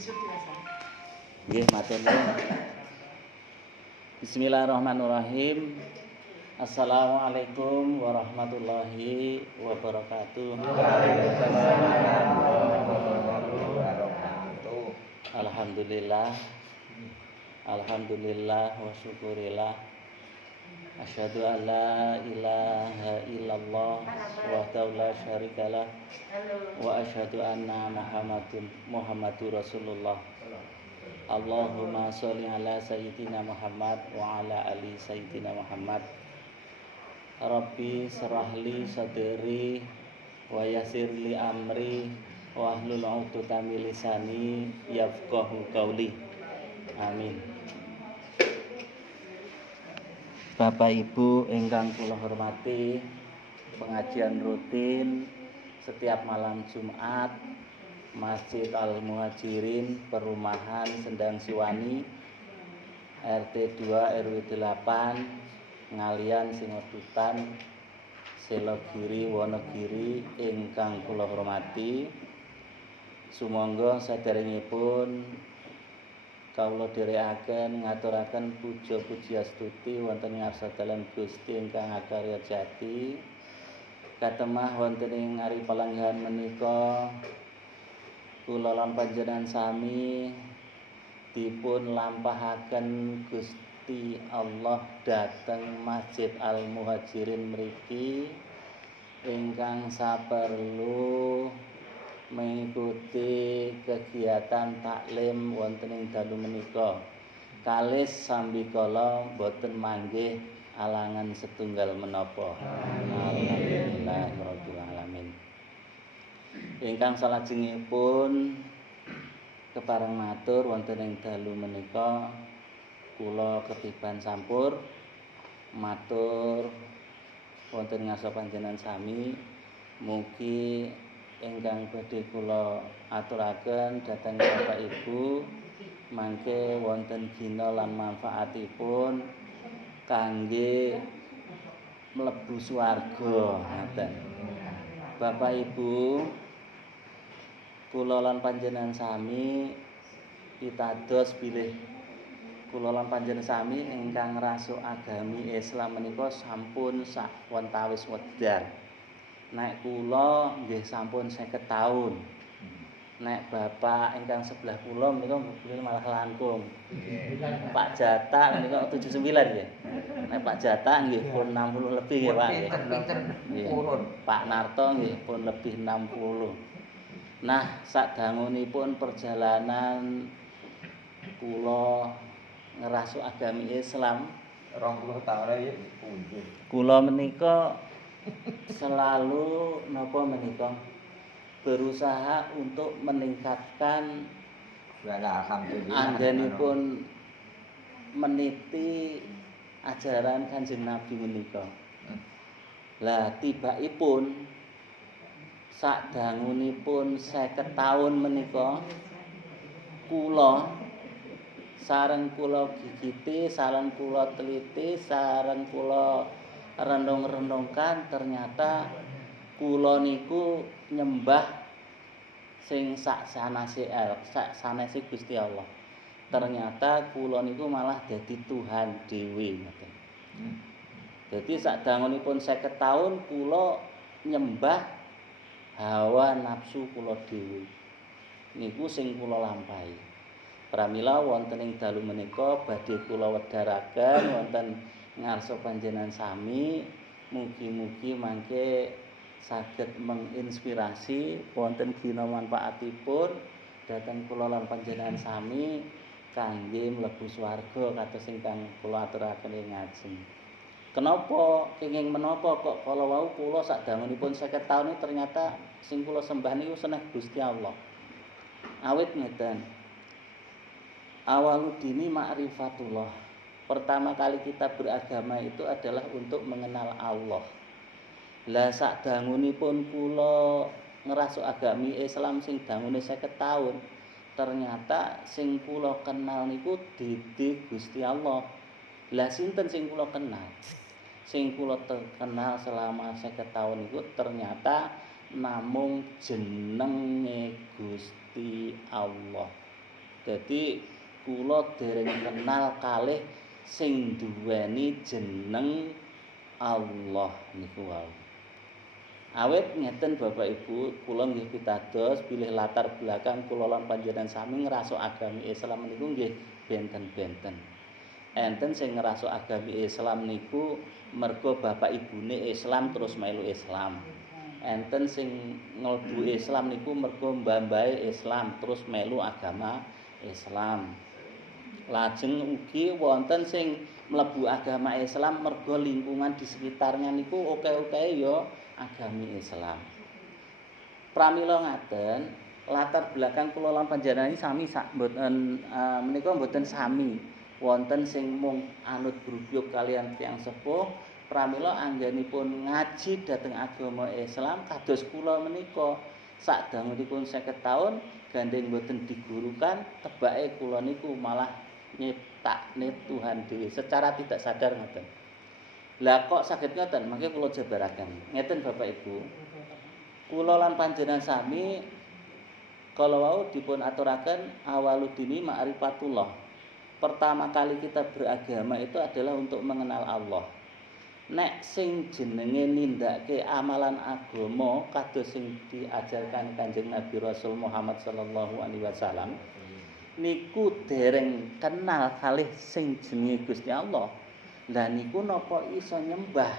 Nggih, matur nuwun. Bismillahirrahmanirrahim. Assalamualaikum warahmatullahi wabarakatuh. Alhamdulillah. Alhamdulillah wa syukurillah. Asyhadu an la ilaha illallah wahdahu la syarikalah wa asyhadu anna Muhammadur Rasulullah. Allahumma sholli ala sayyidina Muhammad wa ala ali sayyidina Muhammad. Rabbi syrahli sadri wa yassirli amri wa hlul 'uqdatam min lisani yafqahu qauli. Amin. Bapak Ibu ingkang kula hormati, pengajian rutin setiap malam Jumat Masjid Al-Muhajirin Perumahan Sendang Siwani RT 2 RW 8 Ngalian Singotutan Selogiri Wonogiri ingkang kula hormati, sumangga saderengipun kawula dherekaken ngaturaken puja pujiastuti wonten ing asadalan Gusti ingkang akarya jati. Katemah wonten ing ari palenggan menika kula lan panjenengan sami dipun lampahaken Gusti Allah dhateng Masjid Al-Muhajirin mriki ingkang saperlu mengikuti kegiatan taklim wonten ing dalu menika. Kalis sambikala boten manggih alangan setunggal menapa. Alhamdulillahirabbil alamin. Ingkang salajengipun kepareng matur wonten ing dalu menika kula ketiban sampur matur wonten ngarsa panjenengan sami, mugi ingkang badhe kula aturaken dhateng Bapak Ibu mangke wonten gina lan manfaatipun kangge mlebu swarga ngoten. Bapak Ibu, kula lan panjenengan sami pitados bilih kula lan panjenengan sami ingkang ngrasuk agami Islam menika sampun sawetawis wedar. Nek kula nggih sampun 50 taun. Nek bapak ingkang sebelah kula menika mungkin malah langkung. Pak Jata menika 79 nggih. Nek Pak Jata nggih pun 60 lebih nggih, Pak. Pak Narto nggih pun lebih 60. Nah, sadangunipun perjalanan kula ngrasuk agami Islam 20 taun ya punjul. Kula menika selalu napa menika berusaha untuk meningkatkan anggenipun meniti ajaran Kanjeng Nabi menika. Lah tibaipun sadangunipun 50 taun menika kula sareng kula gigiti, sareng kula teliti, sareng kula renung-renungkan ternyata kula niku nyembah sing sak sanese Gusti Allah. Ternyata kula niku malah dadi Tuhan dhewe ngoten. Dadi sadangunipun 50 taun kula nyembah hawa nafsu kula dhewe. Niku sing kula lampahi. Pramila wonten ing dalu menika badhe kula wedharaken wonten ngarsa panjenengan sami, mugi-mugi mangke saged menginspirasi wonten gina manfaatipun dhateng kula lan panjenengan sami kangge mlebu swarga kados ingkang kula aturaken ing ngajeng. Kenapa kenging menapa kok kala wau kula sadangunipun 50 taun ternyata sing kula sembah niku seneh Gusti Allah. Awit ngeten. Awaludini ma'rifatullah. Pertama kali kita beragama itu adalah untuk mengenal Allah. Lah sadangunipun kula ngrasuk agami Islam sing dangune 50 taun, ternyata sing kula kenal niku Didi Gusti Allah. Lah sinten sing kula kenal? Sing kula kenal selama 50 taun niku ternyata namung jenenge Gusti Allah. Dadi kula dereng kenal kalih sing duweni jeneng Allah niku wau. Awit ngeten Bapak Ibu, kula nggih pitados bilih latar belakang kula lan panjenengan sami ngraso agami Islam niku nggih benten-benten. Enten sing ngraso agami Islam niku mergo bapak ibune Islam terus melu Islam. Enten sing ngelbu Islam niku mergo mbah-mbahe Islam terus melu agama Islam. Lajeng ugi wonten sing mlebu agama Islam mergo lingkungan di sekitarnya niku oke-oke ya agami Islam. Pramila ngaten, latar belakang kula lan panjenengan sami sak mboten menika mboten sami. Wonten sing mung anut grubyuk kalian tiyang sepuh, pramila anggenipun ngaji dhateng agama Islam kados kula menika sadangunipun 50 taun gandeng mboten digurukan, tebake kula niku malah nyiptakne Tuhan dhewe secara tidak sadar ngoten. Lah kok saged ngoten? Mangke kula jabaraken. Ngeten Bapak Ibu. Kula lan panjenengan sami kala wau dipun aturaken awaludini ma'rifatullah. Pertama kali kita beragama itu adalah untuk mengenal Allah. Nek sing jenenge nindakake amalan agama kados sing diajarkan Kanjeng Nabi Rasul Muhammad sallallahu alaihi wasallam niku dereng kenal kalih sing jenenge Gusti Allah. Lah niku napa iso nyembah?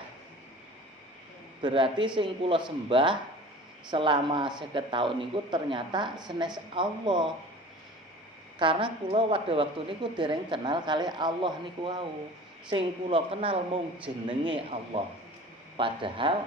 Berarti sing kula sembah selama 50 tahun niku ternyata senes Allah. Karena kula pada waktu niku dereng kenal kalih Allah niku wau. Sing kula kenal mung jenenge Allah. Padahal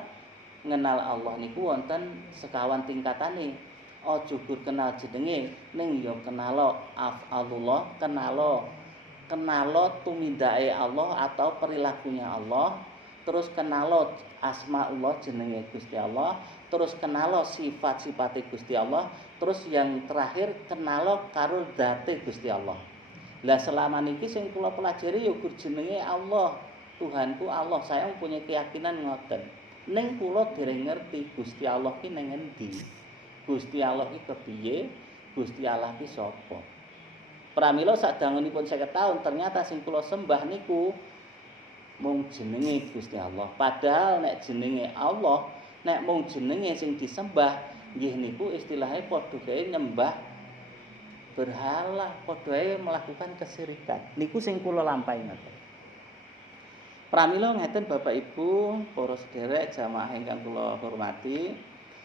ngenal Allah niku wonten sekawan tingkatane. Aja gur kenal jenenge ning ya kenalo af'alullah, kenalo tumindake Allah atau perilakunya Allah, terus kenalo asmaullah jenenge Gusti Allah, terus kenalo sifat-sifate Gusti Allah, terus yang terakhir kenalo karo zate Gusti Allah. Lah selama niki sing kula pelajari ya gur jenenge Allah, Tuhanku Allah. Saya mempunyai keyakinan ngoten. Ning kula dereng ngerti Gusti Allah ki ning endi. Gusti Allah ki kepiye? Gusti Allah ki sapa? Pramila sadangunipun 50 taun ternyata sing kula sembah niku mung jenenge Gusti Allah. Padahal nek jenenge Allah, nek mung jenenge sing disembah, nggih niku istilahnya padha kaya nyembah berhala, padha kaya melakukan kesyirikan. Niku sing kula lampahi ngoten. Pramila ngeten Bapak Ibu, para sedherek jamaah ingkang kula hormati,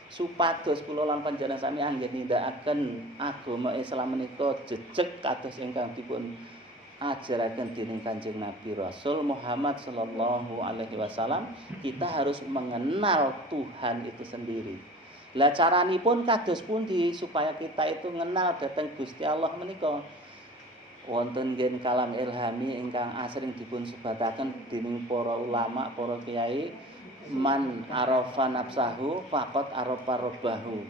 supados kula lan panjenengan sami anggen nindakaken agama Islam menika jejeg kados ingkang dipun ajaraken dening Kanjeng Nabi Rasul Muhammad sallallahu alaihi wasallam, kita harus mengenal Tuhan itu sendiri. Lah caranipun kados pundi supaya kita itu mengenal dhateng Gusti Allah menika? Wonten nggih kalam ilhami ingkang asring dipun sebataken dening para ulama, para kiai, man arafa nafsahu faqad arafa rabbahu.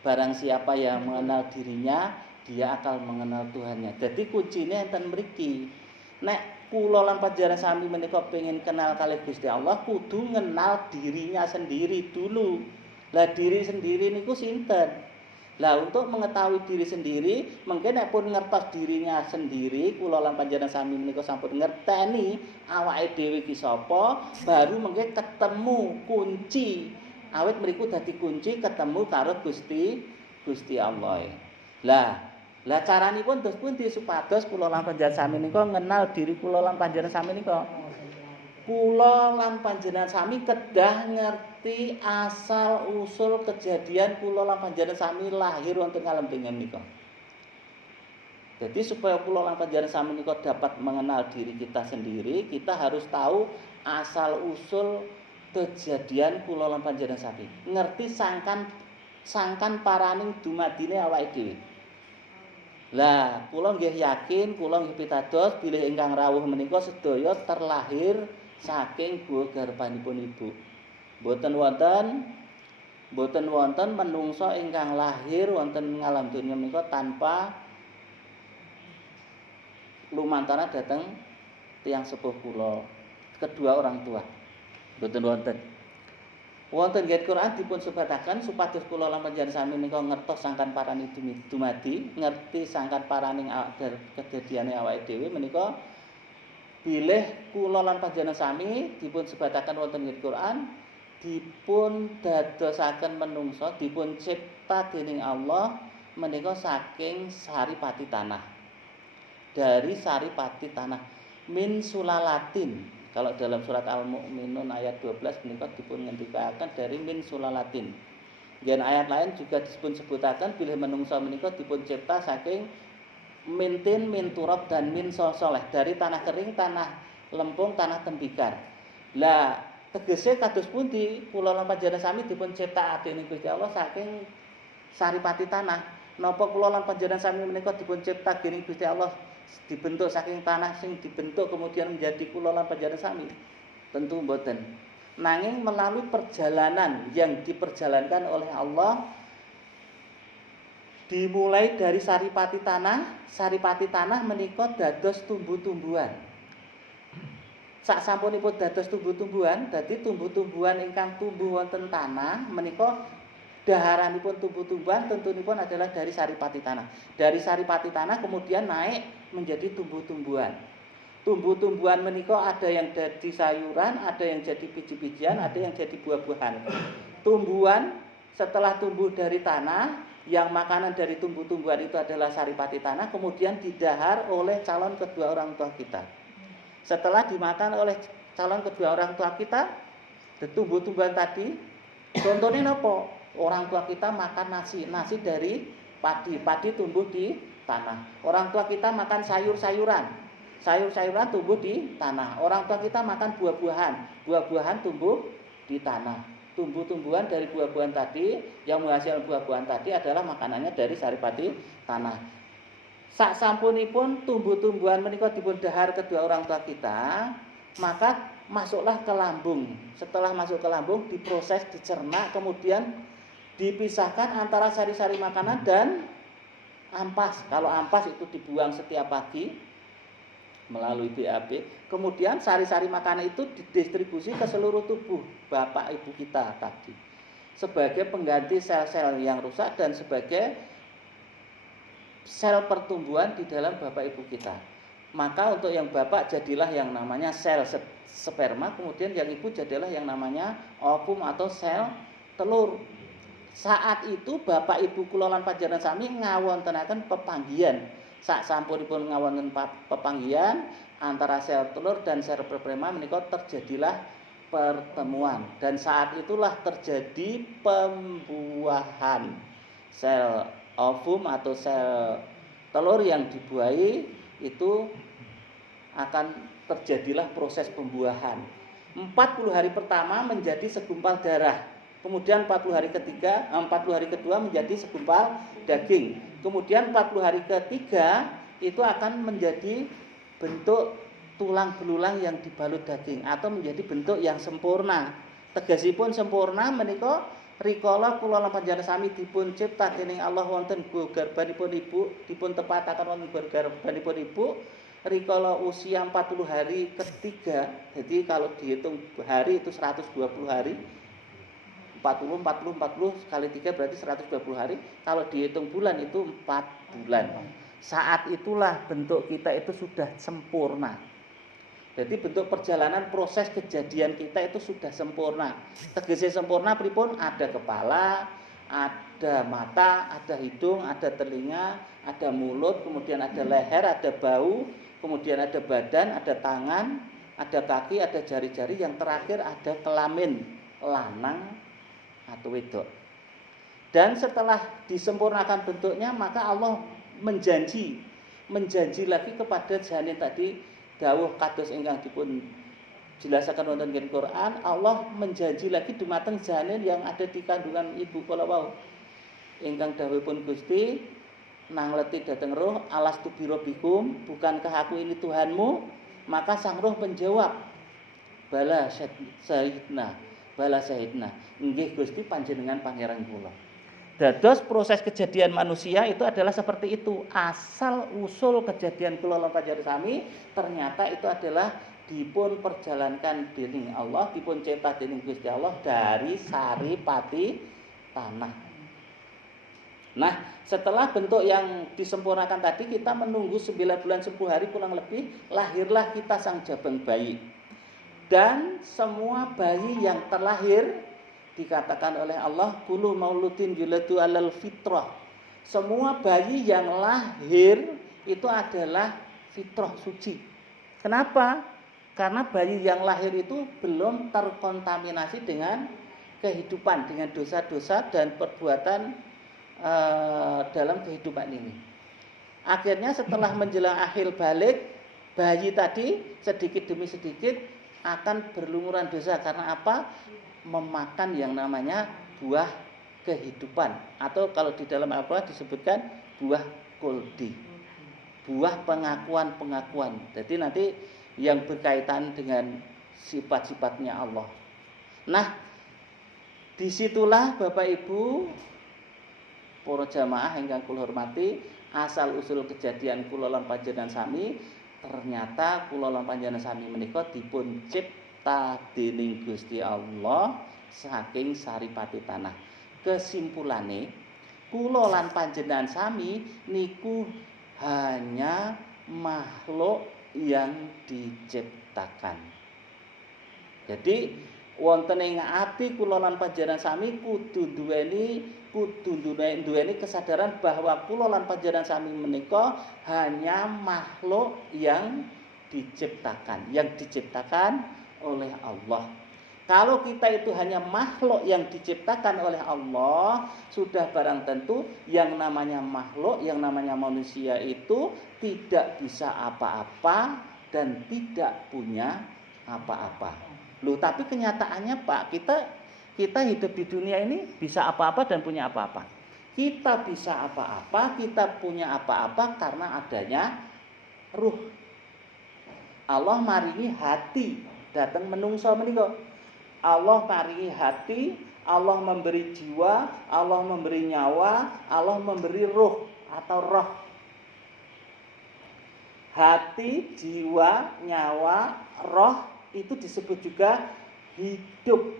Barang siapa yang mengenal dirinya, dia akan mengenal Tuhannya. Jadi kuncinya enten mriki. Nek kula lan panjenengan sami menika pengin kenal kalih Gusti Allah, kudu ngenal dirinya sendiri dulu. Lah diri sendiri niku sinten? Lah untuk mengetahui diri sendiri, mungkin nek pun ngertos dirinya sendiri, kula lan panjenengan sami menika sampun ngerteni awake dhewe ki sapa, baru mungkin ketemu kunci. Awit mriku dadi kunci ketemu karo Gusti Allah. Lah caranipun dos pundi supados kula lan panjenengan sami menika ngenal diri kula lan panjenengan sami menika. Kula lan panjenengan sami kedah ngerti asal usul kejadian kula lan panjenengan sami lahir wonten alam dunya menika. Jadi supaya kula lan panjenengan sami menika dapat mengenal diri kita sendiri, kita harus tahu asal usul kejadian kula lan panjenengan sami. Ngerti sangkan paraning dumadine awake dhewe. Lah, kula nggih yakin, kula nggih pitados bilih ingkang rawuh menika sedaya terlahir saking guwa garbanipun ibu. Boten wonten menungsa ingkang lahir wonten alam dunya menika tanpa lumantara dhateng tiyang sepuh kula, kedua orang tua. Boten wonten. Wonten nggih Quran dipun sebataken supados kula lan panjenengan sami menika ngertos sangkan parani dumadi, ngerti sangkan paraning kedadiane awake dhewe menika bilih kula lan panjenengan sami dipun sebataken wonten nggih Quran dipun dadosaken menungso, dipun cipta dening Allah menika saking saripati tanah. Dari saripati tanah min sulalatin. Kalau dalam surat Al-Mu'minun ayat 12 menika dipun ngendikaken dari min sulalatin. Dan ayat lain juga dipun sebutaken bilih menungso menika dipun cipta saking mintin, min turab dan min soleh dari tanah kering, tanah lempung, tanah tembikar. Lah tegese kados pundi kula lan panjenengan sami dipun cipta dening Gusti Allah saking saripati tanah. Napa kula lan panjenengan sami menika dipun cipta dening Gusti Allah dibentuk saking tanah sing dibentuk kemudian menjadi kula lan panjenengan sami? Tentu mboten. Nanging melalui perjalanan yang diperjalankan oleh Allah dimulai dari saripati tanah menika dados tumbuh-tumbuhan. Sak sampunipun dados tumbuh-tumbuhan, dadi tumbuh-tumbuhan ingkang tumbuh wonten tanah menika daharanipun tumbuh-tumbuhan tentunipun adalah dari saripati tanah. Dari saripati tanah kemudian naik menjadi tumbuh-tumbuhan. Tumbuh-tumbuhan menika ada yang jadi sayuran, ada yang jadi biji-bijian, ada yang jadi buah-buahan. Tumbuhan setelah tumbuh dari tanah, yang makanan dari tumbuh-tumbuhan itu adalah saripati tanah, kemudian didahar oleh calon kedua orang tua kita. Setelah dimakan oleh calon kedua orang tua kita, tumbuh-tumbuhan tadi, contohnya apa? Orang tua kita makan nasi dari padi tumbuh di tanah. Orang tua kita makan sayur-sayuran tumbuh di tanah. Orang tua kita makan buah-buahan tumbuh di tanah. Tumbuh-tumbuhan dari buah-buahan tadi, yang menghasilkan buah-buahan tadi adalah makanannya dari saripati tanah. Sak sampunipun tumbuh-tumbuhan menika dipun dahar kedua orang tua kita, maka masuklah ke lambung. Setelah masuk ke lambung diproses, dicerna, kemudian dipisahkan antara sari-sari makanan dan ampas. Kalau ampas itu dibuang setiap pagi melalui BAB. Kemudian sari-sari makanan itu didistribusi ke seluruh tubuh bapak ibu kita tadi, sebagai pengganti sel-sel yang rusak dan sebagai sel pertumbuhan di dalam bapak ibu kita. Maka untuk yang bapak jadilah yang namanya sel sperma, kemudian yang ibu jadilah yang namanya ovum atau sel telur. Saat itu bapak ibu kula lan panjenengan sami ngawontenaken pepanggihan. Sak sampunipun ngawonten pepanggihan antara sel telur dan sel sperma menika terjadilah pertemuan, dan saat itulah terjadi pembuahan. Sel ovum atau sel telur yang dibuahi itu akan terjadilah proses pembuahan. 40 hari pertama menjadi segumpal darah. Kemudian 40 hari kedua menjadi segumpal daging. Kemudian 40 hari ketiga itu akan menjadi bentuk tulang belulang yang dibalut daging atau menjadi bentuk yang sempurna. Tegasipun sempurna menika rikala kula lan panjenengan sami dipun cipta dening Allah wonten garbanipun ibu, dipun tepataken wonten garbanipun ibu rikala usia 40 hari ketiga. Jadi kalau dihitung hari itu 120 hari. 40 kali 3 berarti 120 hari. Kalau dihitung bulan itu 4 bulan. Saat itulah bentuk kita itu sudah sempurna. Jadi bentuk perjalanan proses kejadian kita itu sudah sempurna. Tegese sempurna pripun? Ada kepala, ada mata, ada hidung, ada telinga, ada mulut, kemudian ada leher, ada bau, kemudian ada badan, ada tangan, ada kaki, ada jari-jari, yang terakhir ada kelamin lanang atau wedok. Dan setelah disempurnakan bentuknya, maka Allah menjanji lagi kepada janin tadi, dawuh kados ingkang dipun jelasaken wonten ing Quran. Allah menjanji lagi dumateng janin yang ada di kandungan ibu kala wau, ingkang dawuhipun Gusti, nang leti dateng roh, alastu birabbikum, bukankah aku ini Tuhanmu? Maka sang roh menjawab, bala syahidna, nggih Gusti panjenengan pangeran kula. Dados proses kejadian manusia itu adalah seperti itu. Asal usul kejadian kula lan panjenengan sami ternyata itu adalah dipun perjalankan dening Allah, dipun cetak dening Gusti Allah dari saripati tanah. Nah, setelah bentuk yang disempurnakan tadi, kita menunggu 9 bulan 10 hari kurang lebih, lahirlah kita sang jabang bayi. Dan semua bayi yang terlahir dikatakan oleh Allah, kullu mauludin yuladu alal fitrah. Semua bayi yang lahir itu adalah fitrah suci. Kenapa? Karena bayi yang lahir itu belum terkontaminasi dengan kehidupan, dengan dosa-dosa dan perbuatan dalam kehidupan ini. Akhirnya setelah menjelang akhir balik, bayi tadi sedikit demi sedikit akan berlumuran dosa. Karena apa? Memakan yang namanya buah kehidupan, atau kalau di dalam Al-Quran disebutkan buah kuldi, buah pengakuan. Jadi nanti yang berkaitan dengan sifat-sifatnya Allah. Nah, disitulah Bapak Ibu para jamaah ingkang kula hormati, asal usul kejadian kula lan panjenengan sami, ternyata kula lan panjenengan sami menika dipun cipta dening Gusti Allah saking saripati tanah. Kesimpulane, kula lan panjenengan sami niku hanya makhluk yang diciptakan. Jadi wonten ing ati kula lan panjenengan sami kudu duweni kesadaran bahwa kula lan panjenengan sami menika hanya makhluk yang diciptakan oleh Allah. Kalau kita itu hanya makhluk yang diciptakan oleh Allah, sudah barang tentu yang namanya makhluk, yang namanya manusia itu tidak bisa apa-apa dan tidak punya apa-apa. Loh, tapi kenyataannya Pak, kita hidup di dunia ini bisa apa-apa dan punya apa-apa. Kita bisa apa-apa, kita punya apa-apa karena adanya ruh. Allah maringi hati datang menungso menika. Allah maringi hati, Allah memberi jiwa, Allah memberi nyawa, Allah memberi ruh atau roh. Hati, jiwa, nyawa, roh itu disebut juga hidup.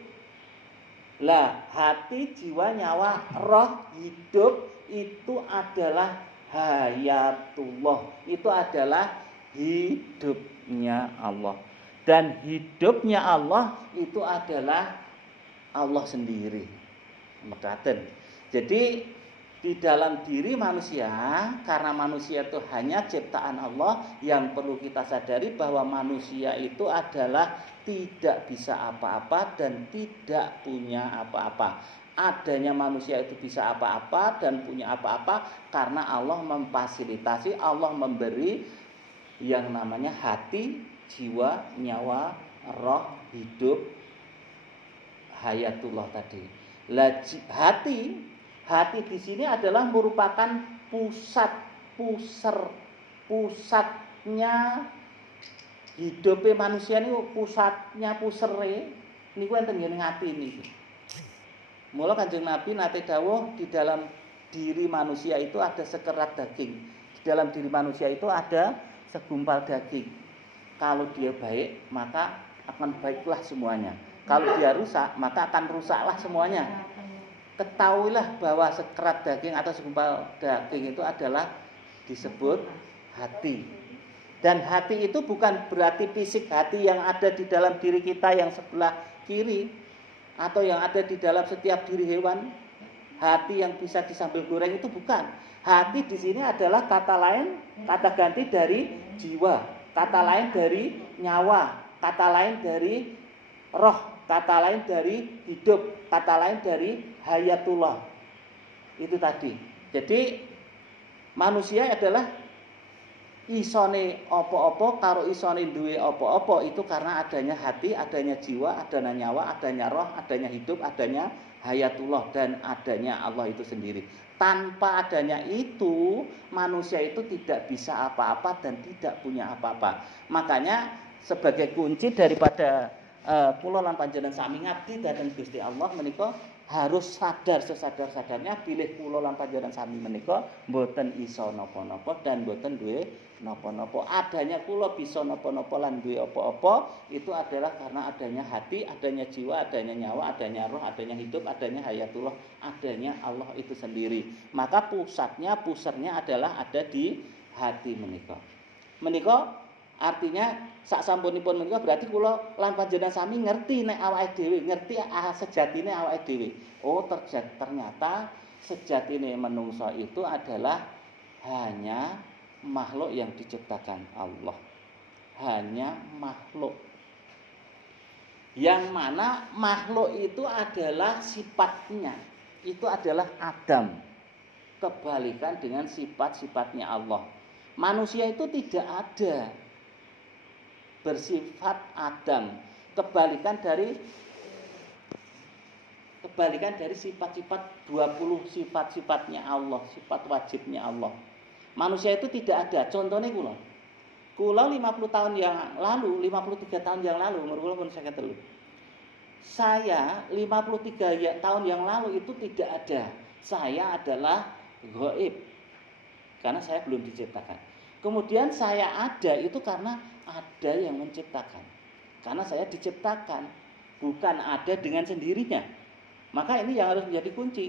Lah, hati, jiwa, nyawa, roh, hidup itu adalah hayatullah. Itu adalah hidupnya Allah. Dan hidupnya Allah itu adalah Allah sendiri. Mekaten. Jadi di dalam diri manusia, karena manusia itu hanya ciptaan Allah, yang perlu kita sadari bahwa manusia itu adalah tidak bisa apa-apa dan tidak punya apa-apa. Adanya manusia itu bisa apa-apa dan punya apa-apa karena Allah memfasilitasi, Allah memberi yang namanya hati, jiwa, nyawa, roh, hidup, hayatullah tadi. Hati di sini adalah merupakan pusatnya hidupnya manusia ini, pusatnya pusere niku enten ing ati niki. Mula Kanjeng Nabi nate dawuh di dalam diri manusia itu ada sekerat daging. Di dalam diri manusia itu ada segumpal daging. Kalau dia baik, maka akan baiklah semuanya. Kalau dia rusak, maka akan rusaklah semuanya. Ketahuilah bahwa sekerat daging atau segumpal daging itu adalah disebut hati. Dan hati itu bukan berarti fisik hati yang ada di dalam diri kita yang sebelah kiri, atau yang ada di dalam setiap diri hewan. Hati yang bisa disambal goreng itu bukan. Hati di sini adalah kata lain, kata ganti dari jiwa. Kata lain dari nyawa, kata lain dari roh, kata lain dari hidup, kata lain dari hayatullah. Itu tadi. Jadi manusia adalah isone opo-opo karo isone duwe opo-opo itu karena adanya hati, adanya jiwa, adanya nyawa, adanya roh, adanya hidup, adanya hayatullah dan adanya Allah itu sendiri. Tanpa adanya itu, manusia itu tidak bisa apa-apa dan tidak punya apa-apa. Makanya sebagai kunci daripada kula lan panjenengan sami ngabdi dhateng Gusti Allah menika harus sadar sesadar-sadarnya bilih kula lan panjenengan sami menika mboten isa napa-napa dan mboten duwe napa-napa. Adanya kula bisa napa-napa lan duwe apa-apa itu adalah karena adanya hati, adanya jiwa, adanya nyawa, adanya roh, adanya hidup, adanya hayatullah, adanya Allah itu sendiri. Maka pusernya adalah ada di hati menika. Menika artinya sak sampunipun menika berarti kula lan panjenengan sami ngerti nek awake dhewe, ngerti sejatine awake dhewe. Oh, ternyata sejatine menungso itu adalah hanya makhluk yang diciptakan Allah. Hanya makhluk. Yang mana makhluk itu adalah sifatnya. Itu adalah Adam. Kebalikan dengan sifat-sifatnya Allah. Manusia itu tidak ada bersifat Adam, kebalikan dari sifat-sifat 20 sifat-sifatnya Allah, sifat wajibnya Allah. Manusia itu tidak ada. Contohnya kula 50 tahun yang lalu, 53 tahun yang lalu, umur kula pun 53. Saya 53 tahun yang lalu itu tidak ada. Saya adalah gaib. Karena saya belum diciptakan. Kemudian saya ada itu karena ada yang menciptakan. Karena saya diciptakan, bukan ada dengan sendirinya. Maka ini yang harus menjadi kunci.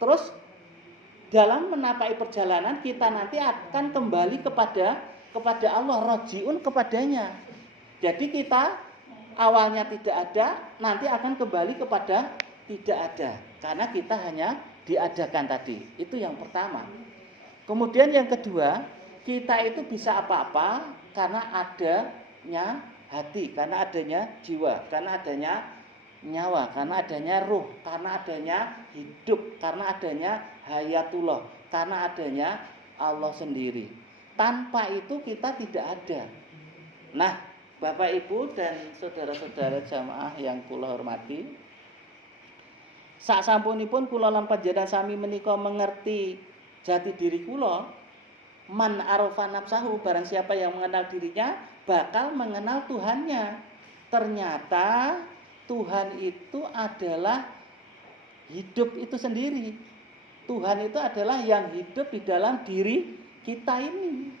Terus dalam menapai perjalanan kita nanti akan kembali kepada Allah, rojiun kepadanya. Jadi kita awalnya tidak ada, nanti akan kembali kepada tidak ada. Karena kita hanya diadakan tadi. Itu yang pertama. Kemudian yang kedua, kita itu bisa apa-apa karena adanya hati, karena adanya jiwa, karena adanya nyawa, karena adanya ruh, karena adanya hidup, karena adanya hayatullah, karena adanya Allah sendiri. Tanpa itu kita tidak ada. Nah, Bapak Ibu dan saudara-saudara jamaah yang kula hormati, sak sampunipun kula lan panjenengan sami menika mengerti jati diri kula, man arafa nafsahu, barang siapa yang mengenal dirinya bakal mengenal Tuhannya. Ternyata Tuhan itu adalah hidup itu sendiri. Tuhan itu adalah yang hidup di dalam diri kita ini.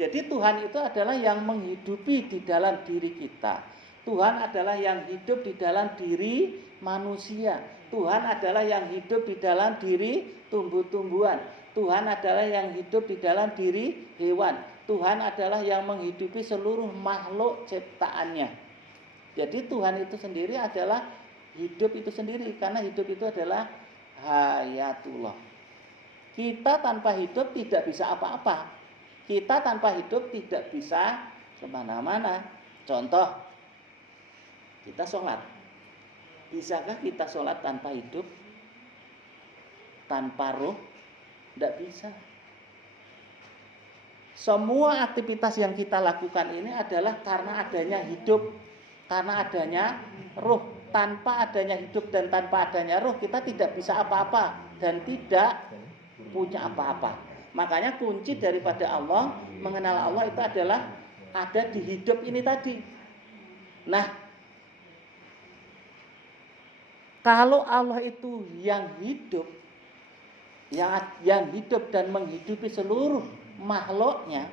Jadi Tuhan itu adalah yang menghidupi di dalam diri kita. Tuhan adalah yang hidup di dalam diri manusia. Tuhan adalah yang hidup di dalam diri tumbuh-tumbuhan. Tuhan adalah yang hidup di dalam diri hewan. Tuhan adalah yang menghidupi seluruh makhluk ciptaannya. Jadi Tuhan itu sendiri adalah hidup itu sendiri. Karena hidup itu adalah hayatullah. Kita tanpa hidup tidak bisa apa-apa. Kita tanpa hidup tidak bisa kemana-mana. Contoh, kita sholat. Bisakah kita sholat tanpa hidup? Tanpa roh? Tidak bisa. Semua aktivitas yang kita lakukan ini adalah karena adanya hidup, karena adanya roh. Tanpa adanya hidup dan tanpa adanya roh, kita tidak bisa apa-apa dan tidak punya apa-apa. Makanya kunci daripada Allah, mengenal Allah itu adalah ada di hidup ini tadi. Nah, kalau Allah itu yang hidup, yang hidup dan menghidupi seluruh makhluknya,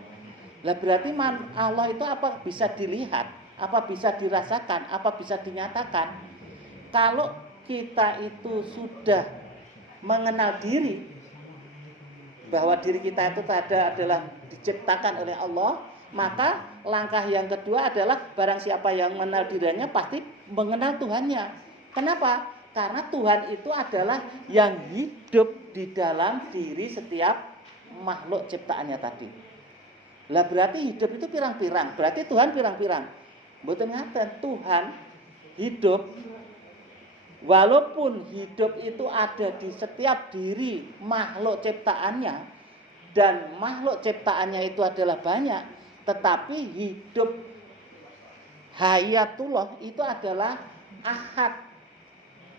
lah berarti Allah itu apa bisa dilihat, apa bisa dirasakan, apa bisa dinyatakan. Kalau kita itu sudah mengenal diri, bahwa diri kita itu adalah diciptakan oleh Allah, maka langkah yang kedua adalah barang siapa yang mengenal dirinya pasti mengenal Tuhannya. Kenapa? Karena Tuhan itu adalah yang hidup di dalam diri setiap makhluk ciptaannya tadi. Lah berarti hidup itu pirang-pirang. Berarti Tuhan pirang-pirang. Mboten ngaten, Tuhan hidup. Walaupun hidup itu ada di setiap diri makhluk ciptaannya, dan makhluk ciptaannya itu adalah banyak, tetapi hidup hayatullah itu adalah ahad.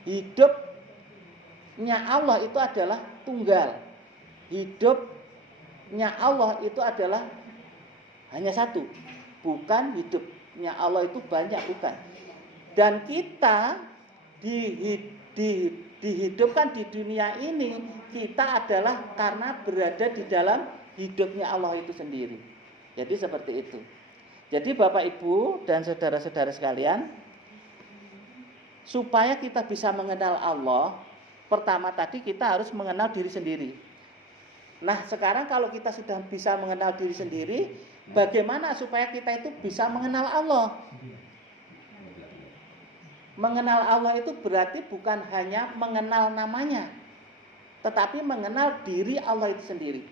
Hidupnya Allah itu adalah tunggal. Hidupnya Allah itu adalah hanya satu. Bukan hidupnya Allah itu banyak, bukan. Dan kita dihidupkan di dunia ini kita adalah karena berada di dalam hidupnya Allah itu sendiri. Jadi seperti itu. Jadi Bapak Ibu dan saudara-saudara sekalian, supaya kita bisa mengenal Allah, pertama tadi kita harus mengenal diri sendiri. Nah sekarang kalau kita sudah bisa mengenal diri sendiri, bagaimana supaya kita itu bisa mengenal Allah? Mengenal Allah itu berarti bukan hanya mengenal namanya, tetapi mengenal diri Allah itu sendiri.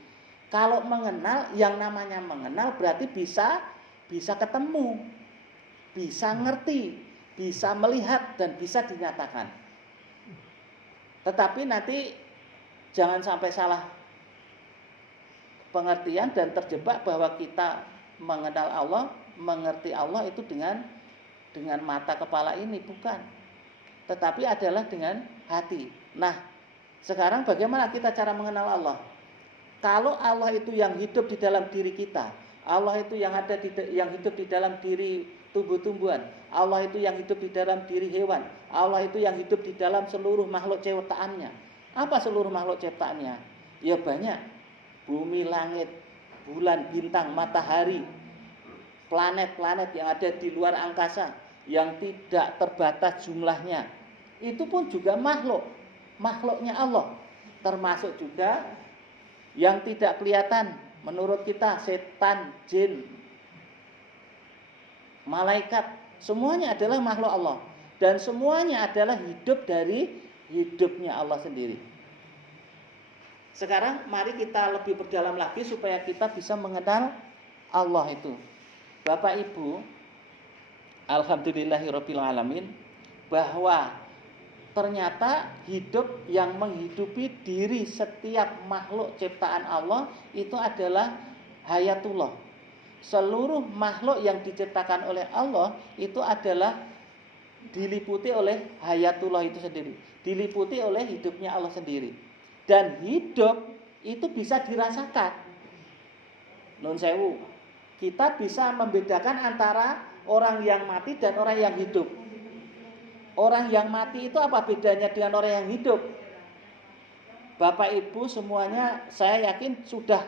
Kalau mengenal, yang namanya mengenal berarti bisa ketemu, bisa ngerti, bisa melihat dan bisa dinyatakan. Tetapi nanti jangan sampai salah pengertian dan terjebak bahwa kita mengenal Allah, mengerti Allah itu dengan mata kepala ini, bukan. Tetapi adalah dengan hati. Nah, sekarang bagaimana kita cara mengenal Allah? Kalau Allah itu yang hidup di dalam diri kita, Allah itu yang hidup di dalam diri tumbuh-tumbuhan, Allah itu yang hidup di dalam diri hewan, Allah itu yang hidup di dalam seluruh makhluk ciptaannya. Apa seluruh makhluk ciptaannya? Ya banyak. Bumi, langit, bulan, bintang, matahari, planet-planet yang ada di luar angkasa yang tidak terbatas jumlahnya, itu pun juga makhluknya Allah. Termasuk juga yang tidak kelihatan menurut kita, setan, jin, malaikat, semuanya adalah makhluk Allah. Dan semuanya adalah hidup dari hidupnya Allah sendiri. Sekarang mari kita lebih berdalam lagi supaya kita bisa mengenal Allah itu. Bapak Ibu, alhamdulillahirabbil alamin, bahwa ternyata hidup yang menghidupi diri setiap makhluk ciptaan Allah itu adalah hayatullah. Seluruh makhluk yang diciptakan oleh Allah itu adalah diliputi oleh hayatullah itu sendiri, diliputi oleh hidupnya Allah sendiri. Dan hidup itu bisa dirasakan. Nun sewu, kita bisa membedakan antara orang yang mati dan orang yang hidup. Orang yang mati itu apa bedanya dengan orang yang hidup? Bapak Ibu semuanya saya yakin sudah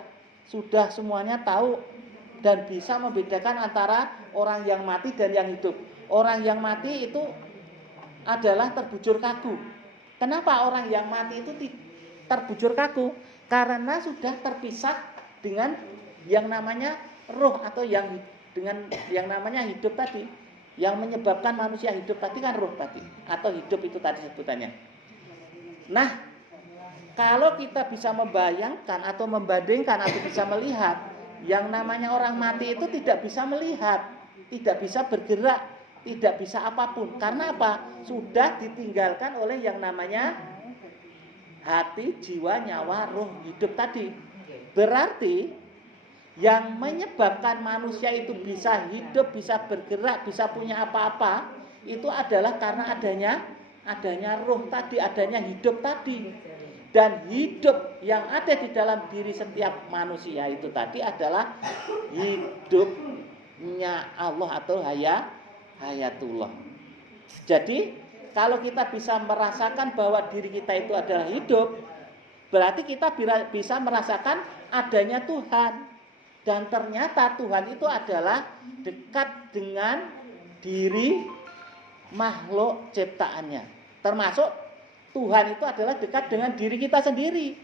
semuanya tahu dan bisa membedakan antara orang yang mati dan yang hidup. Orang yang mati itu adalah terbujur kaku. Kenapa orang yang mati itu terbujur kaku? Karena sudah terpisah dengan yang namanya roh atau dengan yang namanya hidup tadi. Yang menyebabkan manusia hidup tadi kan roh tadi, atau hidup itu tadi sebutannya. Nah, kalau kita bisa membayangkan atau membandingkan atau bisa melihat, yang namanya orang mati itu tidak bisa melihat, tidak bisa bergerak, tidak bisa apapun. Karena apa? Sudah ditinggalkan oleh yang namanya hati, jiwa, nyawa, roh, hidup tadi. Berarti yang menyebabkan manusia itu bisa hidup, bisa bergerak, bisa punya apa-apa, itu adalah karena adanya roh tadi, adanya hidup tadi. Dan hidup yang ada di dalam diri setiap manusia itu tadi adalah hidupnya Allah atau hayatullah. Jadi kalau kita bisa merasakan bahwa diri kita itu adalah hidup, berarti kita bisa merasakan adanya Tuhan. Dan ternyata Tuhan itu adalah dekat dengan diri makhluk ciptaannya. Termasuk Tuhan itu adalah dekat dengan diri kita sendiri.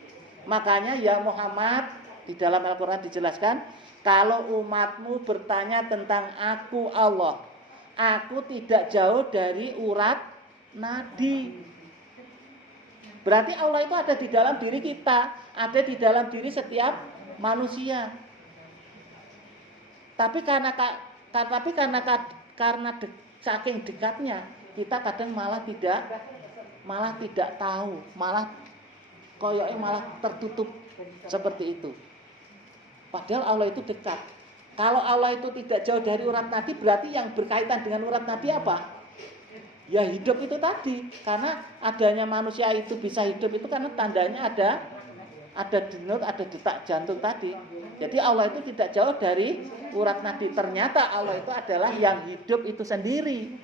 Makanya ya Muhammad, di dalam Al-Quran dijelaskan, kalau umatmu bertanya tentang aku Allah, aku tidak jauh dari urat nadi. Berarti Allah itu ada di dalam diri kita, ada di dalam diri setiap manusia. Tapi karena saking dekatnya, kita kadang malah tidak tahu, malah koyoknya malah tertutup seperti itu. Padahal Allah itu dekat. Kalau Allah itu tidak jauh dari urat nadi, berarti yang berkaitan dengan urat nadi apa? Ya hidup itu tadi. Karena adanya manusia itu bisa hidup itu karena tandanya ada denyut, ada detak jantung tadi. Jadi Allah itu tidak jauh dari urat nadi. Ternyata Allah itu adalah yang hidup itu sendiri.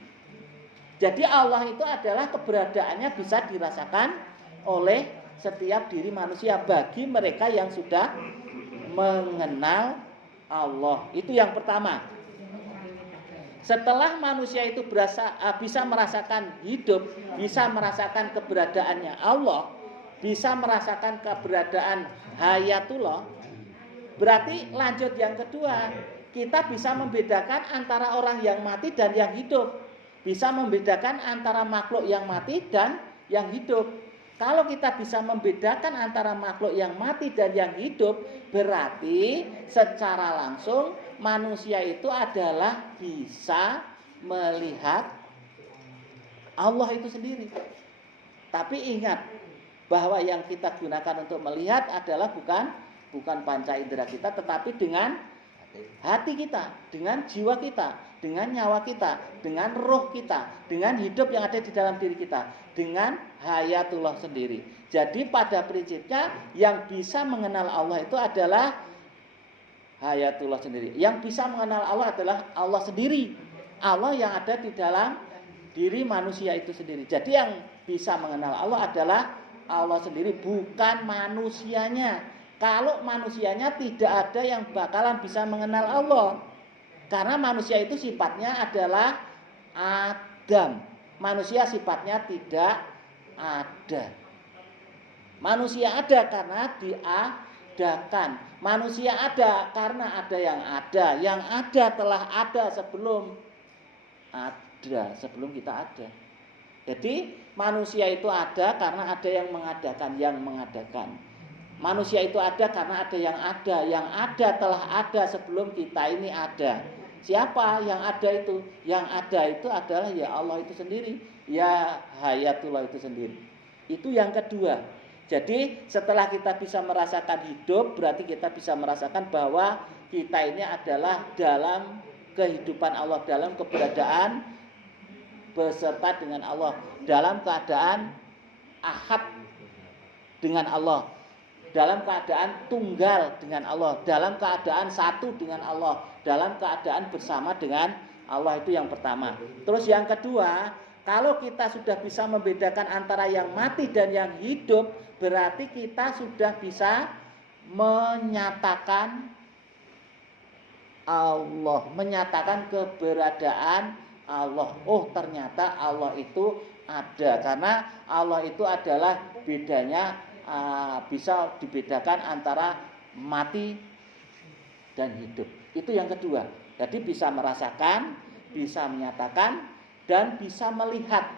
Jadi Allah itu adalah keberadaannya bisa dirasakan oleh setiap diri manusia bagi mereka yang sudah mengenal Allah. Itu yang pertama. Setelah manusia itu bisa merasakan hidup, bisa merasakan keberadaannya Allah, bisa merasakan keberadaan hayatullah, berarti lanjut yang kedua, kita bisa membedakan antara orang yang mati dan yang hidup, bisa membedakan antara makhluk yang mati dan yang hidup. Kalau kita bisa membedakan antara makhluk yang mati dan yang hidup, berarti secara langsung manusia itu adalah bisa melihat Allah itu sendiri. Tapi ingat bahwa yang kita gunakan untuk melihat adalah bukan panca indera kita, tetapi dengan hati kita, dengan jiwa kita, dengan nyawa kita, dengan roh kita, dengan hidup yang ada di dalam diri kita, dengan hayatullah sendiri. Jadi pada prinsipnya yang bisa mengenal Allah itu adalah hayatullah sendiri. Yang bisa mengenal Allah adalah Allah sendiri. Allah yang ada di dalam diri manusia itu sendiri. Jadi yang bisa mengenal Allah adalah Allah sendiri, bukan manusianya. Kalau manusianya tidak ada yang bakalan bisa mengenal Allah. Karena manusia itu sifatnya adalah Adam. Manusia sifatnya tidak ada. Manusia ada karena diadakan. Manusia ada karena ada yang ada. Yang ada telah ada sebelum kita ada. Jadi manusia itu ada karena ada yang mengadakan. Manusia itu ada karena ada. Yang ada telah ada sebelum kita ini ada. Siapa yang ada itu? Yang ada itu adalah ya Allah itu sendiri, ya hayatullah itu sendiri. Itu yang kedua. Jadi setelah kita bisa merasakan hidup, berarti kita bisa merasakan bahwa kita ini adalah dalam kehidupan Allah, dalam keberadaan beserta dengan Allah, dalam keadaan ahad dengan Allah, dalam keadaan tunggal dengan Allah, dalam keadaan satu dengan Allah, dalam keadaan bersama dengan Allah. Itu yang pertama. Terus yang kedua, kalau kita sudah bisa membedakan antara yang mati dan yang hidup, berarti kita sudah bisa menyatakan Allah, menyatakan keberadaan Allah. Oh, ternyata Allah itu ada, karena Allah itu adalah bedanya, bisa dibedakan antara mati dan hidup. Itu yang kedua. Jadi bisa merasakan, bisa menyatakan, dan bisa melihat.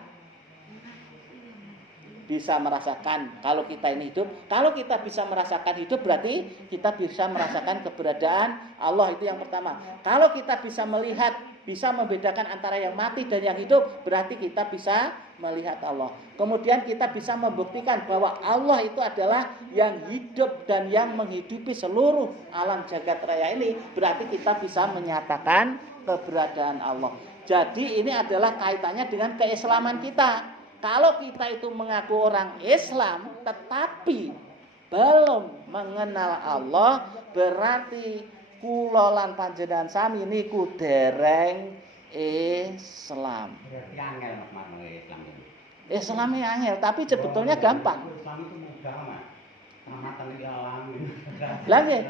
Bisa merasakan kalau kita ini hidup. Kalau kita bisa merasakan hidup, berarti kita bisa merasakan keberadaan Allah. Itu yang pertama. Kalau kita bisa melihat, bisa membedakan antara yang mati dan yang hidup, berarti kita bisa melihat Allah. Kemudian kita bisa membuktikan bahwa Allah itu adalah yang hidup dan yang menghidupi seluruh alam jagat raya ini, berarti kita bisa menyatakan keberadaan Allah. Jadi ini adalah kaitannya dengan keislaman kita. Kalau kita itu mengaku orang Islam tetapi belum mengenal Allah, berarti kula lan panjenengan sami niku dereng Islam. Islamnya angel, tapi sebetulnya gampang. Lah nggih.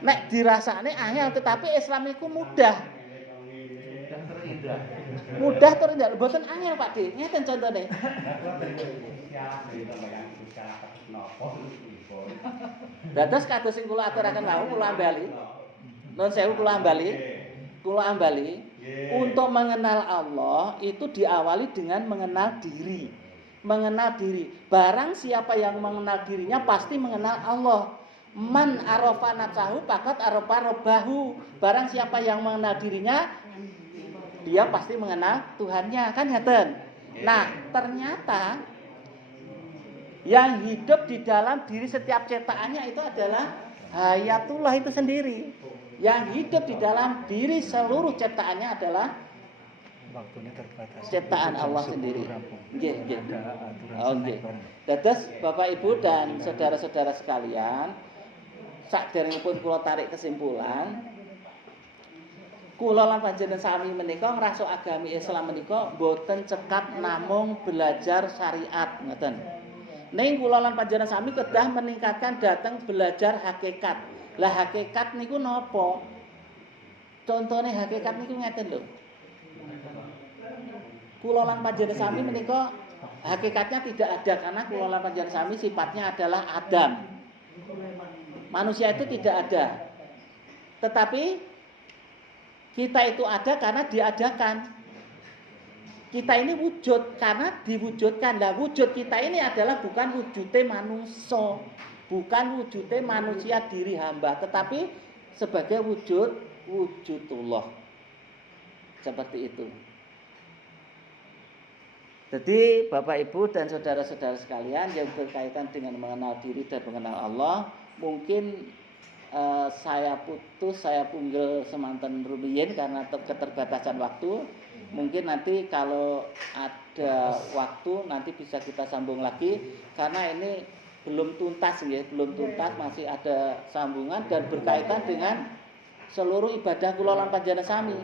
Nek dirasane angel, tetapi Islam iku mudah. Mudah tur ndak mboten angel Pak D. Ngeten contone. Dados kados sing kula aturaken wau kula ambali. Nuwun sewu kula ambali. Untuk mengenal Allah itu diawali dengan mengenal diri. Mengenal diri. Barang siapa yang mengenal dirinya pasti mengenal Allah. Man arafa nafsahu faqad arafa rabbahu. Barang siapa yang mengenal dirinya, dia pasti mengenal Tuhannya, kan ngeten. Nah, ternyata yang hidup di dalam diri setiap cetakannya itu adalah hayatullah itu sendiri. Yang hidup di dalam diri seluruh cetakannya adalah ciptaan Allah sendiri. Nggih, nggih. Oke. Dados Bapak Ibu dan saudara-saudara sekalian, sakderengipun kula tarik kesimpulan, kula lan panjenengan sami menika ngrasuk agami Islam menika boten cekap namung belajar syariat ngoten. Ning kula lan panjenengan sami kedah meningkatkan dhateng belajar hakikat. Lah hakikat niku napa? Contone hakikat niku ngeten lho. Kula lan panjenengan sami menika hakikatnya tidak ada karena kula lan panjenengan sami sifatnya adalah Adam. Manusia itu tidak ada. Tetapi kita itu ada karena diadakan. Kita ini wujud karena diwujudkan. Lah wujud kita ini adalah bukan wujudnya manusia, bukan wujudnya manusia diri hamba, tetapi sebagai wujudullah. Seperti itu. Jadi Bapak Ibu dan saudara-saudara sekalian yang berkaitan dengan mengenal diri dan mengenal Allah, mungkin saya punggel semanten rumiyin karena keterbatasan waktu. Mungkin nanti kalau ada waktu nanti bisa kita sambung lagi karena ini belum tuntas ya, belum tuntas, masih ada sambungan dan berkaitan dengan seluruh ibadah kula lan panjenengan sami.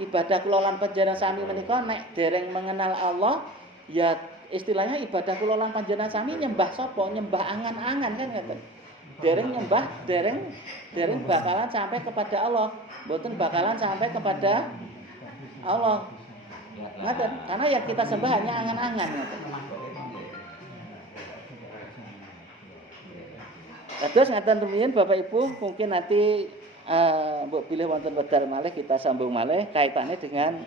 Ibadah kula lan panjenengan sami menika nek dereng mengenal Allah ya istilahnya ibadah kula lan panjenengan sami nyembah sapa? Nyembah angan-angan kan ngoten. Dereng nyembah, dereng bakalan sampai kepada Allah, mboten bakalan sampai kepada Allah. Ngaten, karena yang kita sembah hanya angan-angan ngaten. Terus ngaten rumiyin Bapak Ibu, mungkin nanti mbok pilih wonten wedal malih kita sambung malih kaitannya dengan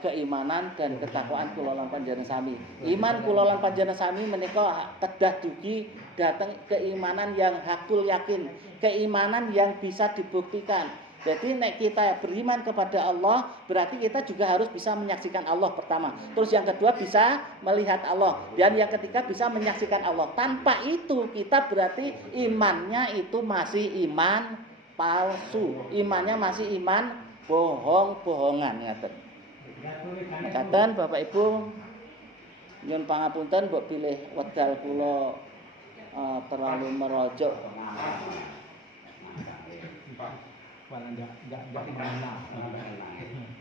keimanan dan ketakwaan kula lan panjenengan sami. Iman kula lan panjenengan sami menika kedah dugi datang keimanan yang hakul yakin, keimanan yang bisa dibuktikan. Jadi nek kita beriman kepada Allah, berarti kita juga harus bisa menyaksikan Allah pertama. Terus yang kedua bisa melihat Allah, dan yang ketiga bisa menyaksikan Allah. Tanpa itu kita berarti imannya itu masih iman palsu. Imannya masih iman bohong-bohongan ngaten. Mekaten Bapak Ibu nyun pangapunten mbok pilih wedal kula terlalu merojok.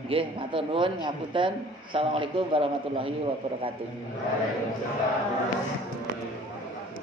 Nggih, matur nuwun ngapunten. Assalamualaikum warahmatullahi wabarakatuh.